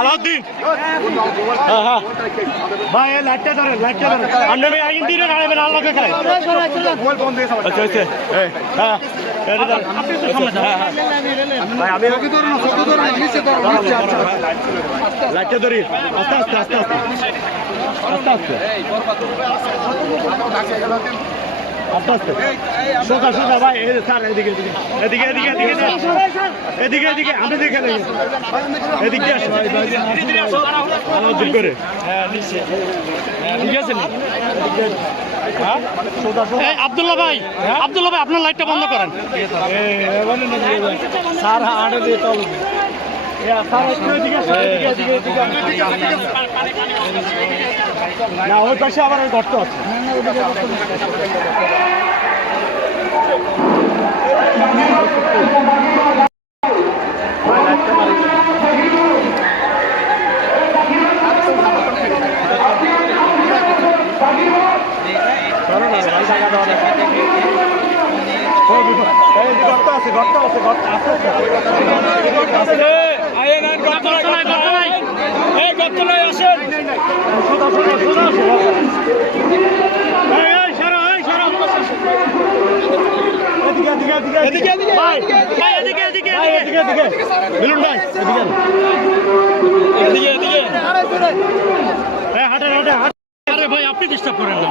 আলাউদ্দিন ভাই লাইটটা ধরে লাইটটা ধরে আপনি ভাই আইন দিন আড়াইবেন আল্লাহ দেখায় মোবাইল বন্ধ হয়ে যাবে। আচ্ছা আচ্ছা হ্যাঁ আপনি তো সামনে যান ভাই আমি ওকে ধরুন ফটো ধরুন নিচে ধরুন নিচে আচ্ছা লাইটটা ধরি আস্তে আস্তে আস্তে আস্তে আস্তে আস্তে আস্তে আস্তে সোজা সোজা ভাই স্যার এদিকে এদিকে এদিকে এদিকে এদিকে এদিকে আমি দেখে নেই এদিকে আসুন আলাউদ্দিন করে ঠিক আছে আব্দুল্লাহ ভাই আপনার লাইটটা বন্ধ করেন স্যার আড়ে দিয়ে চল না ওই পাশে আবার গর্ত আছে গর্ত আছে গর্ত আছে ভাই আপনি ডিস্টার্ব করেন না